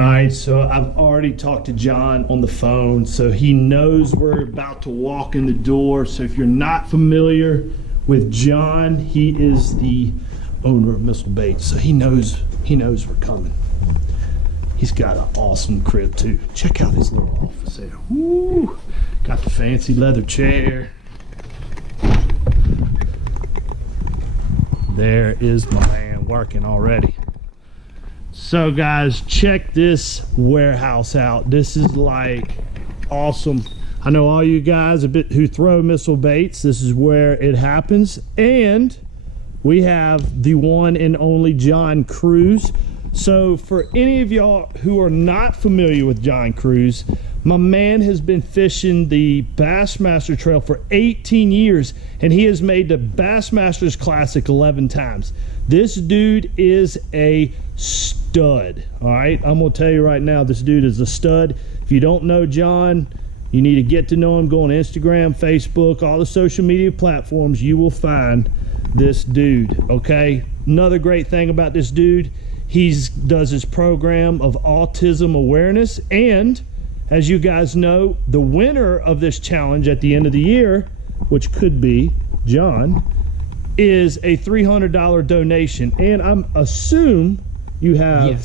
All right, so I've already talked to John on the phone, so he knows we're about to walk in the door. So if you're not familiar with John, he is the owner of Missile Baits, so he knows we're coming. He's got an awesome crib too. Check out his little office there. Woo! Got the fancy leather chair. There is my man working already. So guys, check this warehouse out. This is like awesome. I know all you guys who throw missile baits, this is where it happens. And we have the one and only John Cruz. So for any of y'all who are not familiar with John Cruz, my man has been fishing the Bassmaster Trail for 18 years, and he has made the Bassmasters Classic 11 times. This dude is a stud. All right, I'm gonna tell you right now, this dude is a stud. If you don't know John, you need to get to know him. Go on Instagram, Facebook, all the social media platforms. You will find this dude. Okay, another great thing about this dude, he does his program of autism awareness, and as you guys know, the winner of this challenge at the end of the year, which could be John, is a $300 donation. And I'm assume you have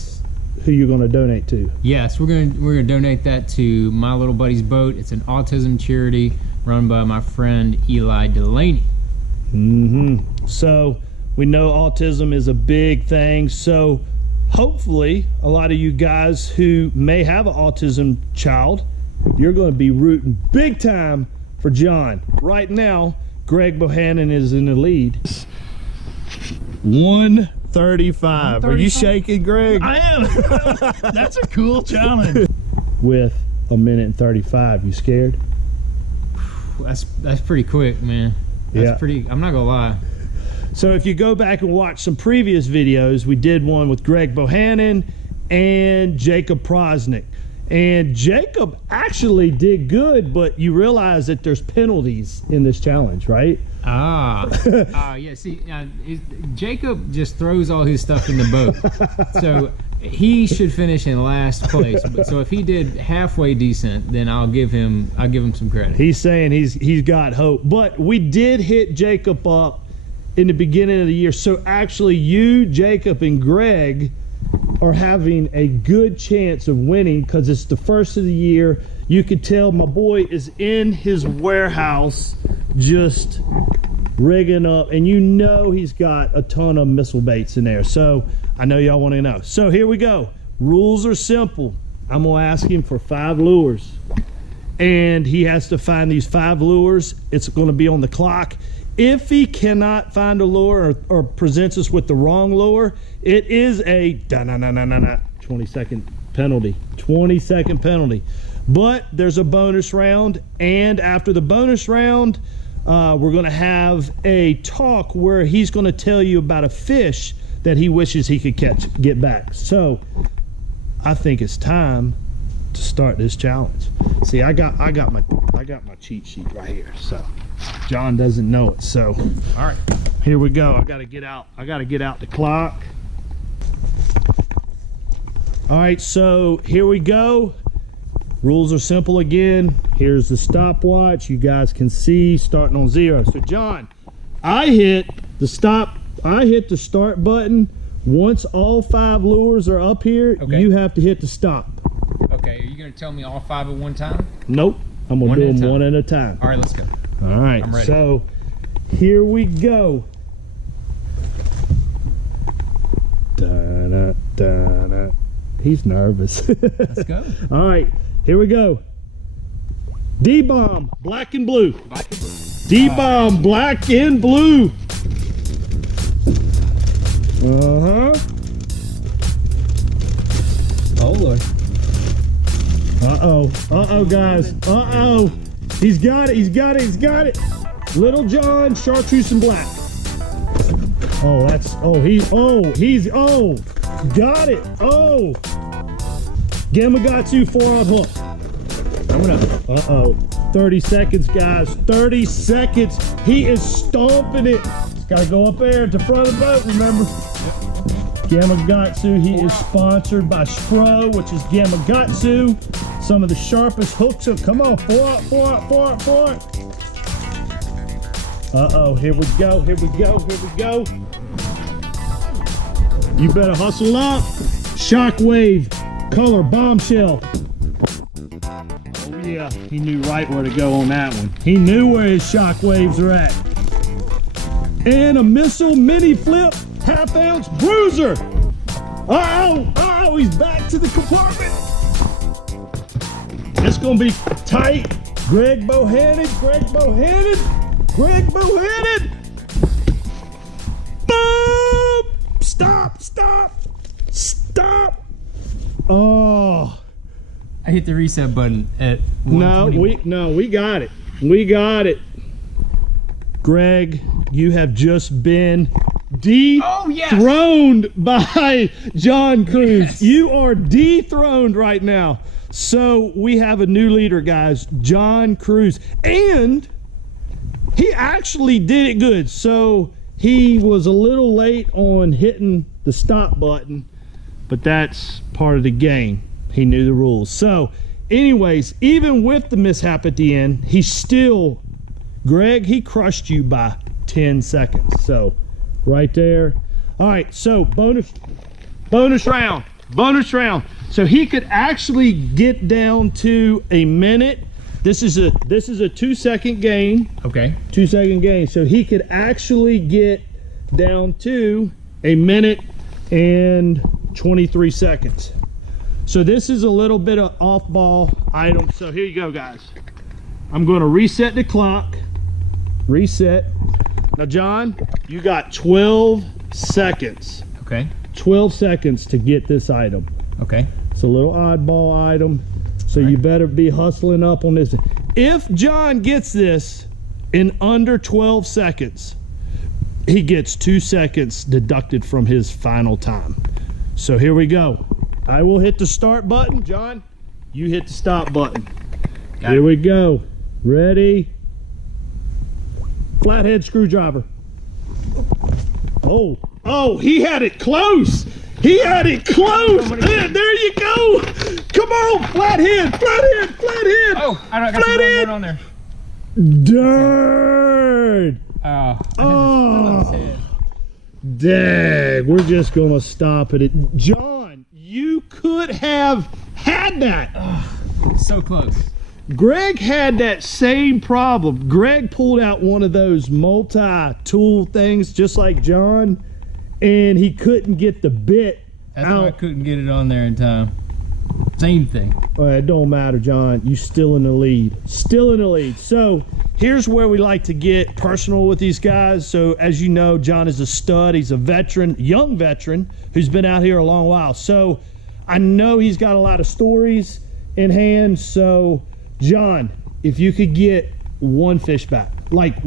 who you're going to donate to. Yes, we're gonna donate that to My Little Buddy's Boat. It's an autism charity run by my friend Eli Delaney. So we know autism is a big thing. So hopefully a lot of you guys who may have an autism child, you're going to be rooting big time for John. Right now, Greg Bohannon is in the lead. 135. Are you shaking, Greg? I am. That's a cool challenge. With a minute and 35, you scared? That's pretty quick, man. That's pretty. I'm not gonna lie. So if you go back and watch some previous videos, we did one with Greg Bohannon and Jacob Prosnick. And Jacob actually did good, but you realize that there's penalties in this challenge, right? Yeah. See, Jacob just throws all his stuff in the boat, so he should finish in last place. So if he did halfway decent, then I'll give him some credit. He's saying he's got hope, but we did hit Jacob up in the beginning of the year. So actually, you, Jacob, and Greg are having a good chance of winning because it's the first of the year. You could tell my boy is in his warehouse just rigging up, and you know he's got a ton of missile baits in there. So I know y'all want to know. So here we go. Rules are simple. I'm gonna ask him for 5 lures, and he has to find these 5 lures. It's going to be on the clock. If he cannot find a lure or presents us with the wrong lure, it is a 20-second penalty. 20-second penalty. But there's a bonus round, and after the bonus round, we're going to have a talk where he's going to tell you about a fish that he wishes he could get back. So I think it's time to start this challenge. See, I got my cheat sheet right here, so John doesn't know it. So all right, here we go. I gotta get out the clock. All right, so here we go. Rules are simple again. Here's the stopwatch. You guys can see starting on 0. So John, I hit the start button. Once all 5 lures are up here, you have to hit the stop. Okay, are you gonna tell me all 5 at one time? Nope, I'm gonna do them one at a time. All right, let's go. All right, I'm ready. So here we go. Da-da, da-da. He's nervous. Let's go. All right, here we go. D-bomb, black and blue. Black and blue. D-bomb, black and blue. Oh Lord. Uh-oh, guys. Uh-oh. He's got it. Little John, chartreuse and black. Got it. Gamakatsu 4-aught hook. Coming up. Uh-oh. 30 seconds, guys. 30 seconds. He is stomping it. It's got to go up there at the front of the boat, remember? Gamakatsu. He is sponsored by Spro, which is Gamakatsu. Some of the sharpest hooks. Come on, pour it. Uh-oh, here we go. You better hustle up. Shockwave, color, bombshell. Oh yeah, he knew right where to go on that one. He knew where his shockwaves are at. And a missile mini flip, half-ounce bruiser. Uh-oh, he's back to the compartment. It's gonna be tight. Greg Bohannon. Boom! Stop! Oh. I hit the reset button at No, 121. we got it. Greg, you have just been dethroned by John Cruz. Yes. You are dethroned right now. So we have a new leader, guys, John Cruz. And he actually did it good. So he was a little late on hitting the stop button, but that's part of the game. He knew the rules. So anyways, even with the mishap at the end, he still, Greg, he crushed you by 10 seconds. So right there. All right, so bonus round. So he could actually get down to a minute. This is a 2-second gain. Okay. 2-second gain. So he could actually get down to a minute and 23 seconds. So this is a little bit of off-ball item. So here you go, guys. I'm going to reset the clock. Reset. Now, John, you got 12 seconds. Okay. 12 seconds to get this item. Okay. It's a little oddball item. So you better be hustling up on this. If John gets this in under 12 seconds, he gets 2 seconds deducted from his final time. So here we go. I will hit the start button. John, you hit the stop button. Here we go. Ready? Flathead screwdriver. Oh, he had it close. There you go. Come on, flathead. Oh, I got the wrong one on there. Darn. Oh. Dang, we're just gonna stop at it. John, you could have had that. So close. Greg had that same problem. Greg pulled out one of those multi-tool things just like John, and he couldn't get the bit That's out. why I couldn't get it on there in time. Same thing. It don't matter, John. You still in the lead. So here's where we like to get personal with these guys. So as you know, John is a stud. He's a veteran, young veteran, who's been out here a long while. So I know he's got a lot of stories in hand. So John, if you could get one fish back, like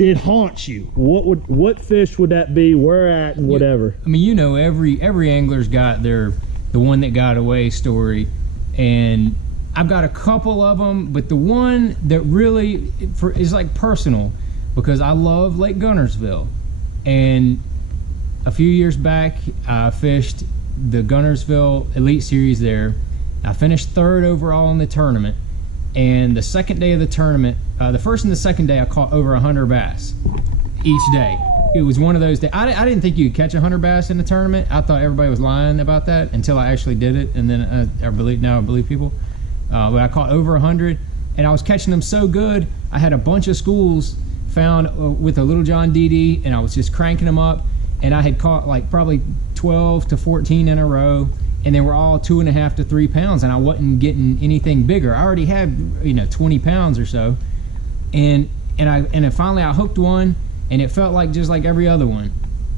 it haunts you, what fish would that be, where at, and whatever? I mean, you know, every angler's got the one that got away story, and I've got a couple of them, but the one that really is like personal, because I love Lake Gunnersville. And a few years back, I fished the Gunnersville Elite Series there. I finished 3rd overall in the tournament, and the second day of the tournament, the first and the second day, I caught over 100 bass each day. It was one of those days. I didn't think you could catch 100 bass in the tournament. I thought everybody was lying about that until I actually did it, and then I believe people. But I caught over 100, and I was catching them so good. I had a bunch of schools found with a little John DD, and I was just cranking them up, and I had caught like probably 12 to 14 in a row, and they were all 2.5 to 3 pounds, and I wasn't getting anything bigger. I already had 20 pounds or so, and then finally I hooked one, and it felt like just like every other one.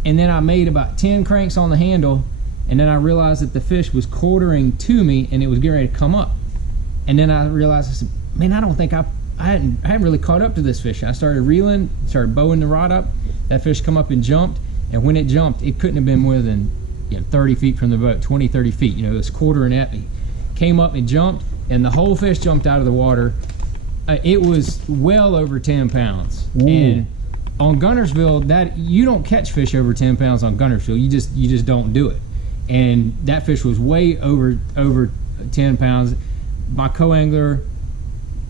And then I made about 10 cranks on the handle, and then I realized that the fish was quartering to me, and it was getting ready to come up. And then I realized, I said, man, I don't think I hadn't really caught up to this fish. I started reeling, started bowing the rod up. That fish come up and jumped, and when it jumped, it couldn't have been more than 30 feet from the boat, 20, 30 feet. It was quartering at me. Came up and jumped, and the whole fish jumped out of the water. It was well over 10 pounds. Ooh. And on Guntersville, that you don't catch fish over 10 pounds on Guntersville. You just don't do it. And that fish was way over 10 pounds. My co-angler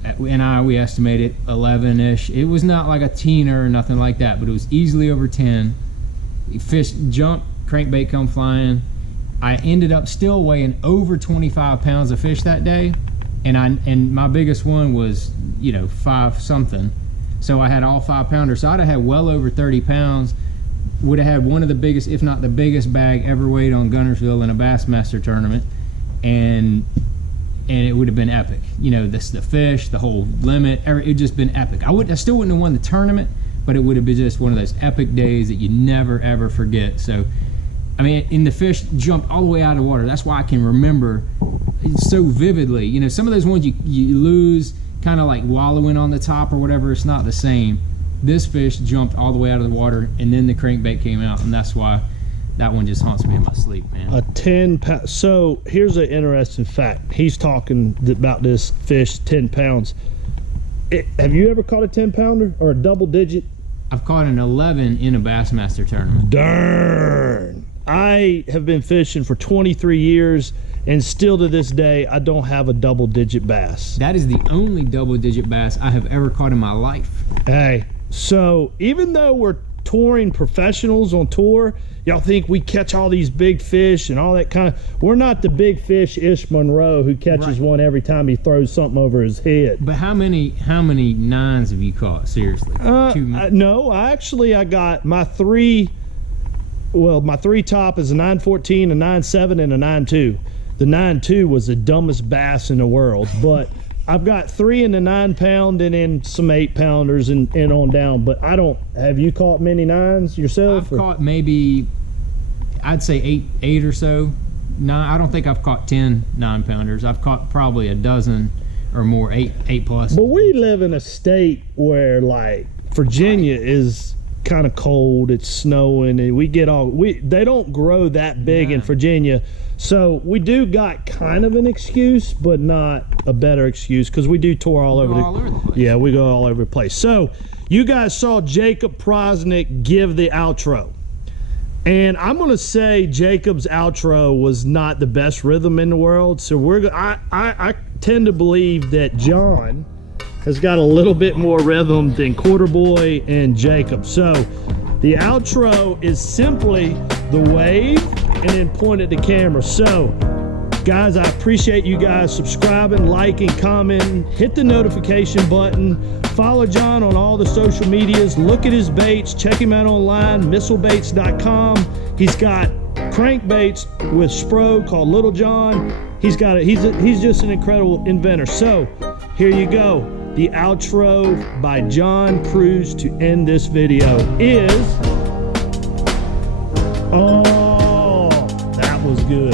and we estimated 11-ish. It was not like a teener or nothing like that, but it was easily over 10. Fish jumped, crankbait come flying. I ended up still weighing over 25 pounds of fish that day, and my biggest one was 5 something. So I had all 5-pounders. So I'd have had well over 30 pounds. Would have had one of the biggest, if not the biggest bag ever weighed on Guntersville in a Bassmaster tournament, and it would have been epic. The fish, the whole limit, it just been epic. I still wouldn't have won the tournament, but it would have been just one of those epic days that you never ever forget. So, I mean, and the fish jumped all the way out of the water. That's why I can remember so vividly. Some of those ones you lose, kind of like wallowing on the top or whatever. It's not the same. This fish jumped all the way out of the water, and then the crankbait came out, and that's why that one just haunts me in my sleep, man. A 10 pound. So here's an interesting fact. He's talking about this fish, 10 pounds. Have you ever caught a 10 pounder or a double digit? I've caught an 11 in a Bassmaster tournament. Darn. I have been fishing for 23 years, and still to this day, I don't have a double digit bass. That is the only double digit bass I have ever caught in my life. Hey, so even though we're touring professionals on tour, y'all think we catch all these big fish and all that kind of, we're not the big fish Ish Monroe who catches one every time he throws something over his head. But how many nines have you caught, seriously? No, I got my three top is a 914, a 97, and a 92. The 92 was the dumbest bass in the world, but I've got 3 in the 9 pound and then some 8-pounders and on down. But have you caught many 9s yourself? I've caught maybe, I'd say 8 or so. 9. I don't think I've caught 10 9-pounders. I've caught probably a dozen or more, 8 plus. But we live in a state where, like, Virginia is kind of cold. It's snowing, and they don't grow that big in Virginia. So we do got kind of an excuse, but not a better excuse, because we do tour all over the place. Yeah, we go all over the place. So you guys saw Jacob Prosnick give the outro, and I'm gonna say Jacob's outro was not the best rhythm in the world. So I tend to believe that John has got a little bit more rhythm than Quarter Boy and Jacob. So the outro is simply the wave and then point at the camera. So guys, I appreciate you guys subscribing, liking, commenting, hit the notification button, follow John on all the social medias, look at his baits, check him out online, missilebaits.com. He's got crankbaits with Spro called Little John. He's just an incredible inventor. So here you go. The outro by John Cruz to end this video is, oh, that was good.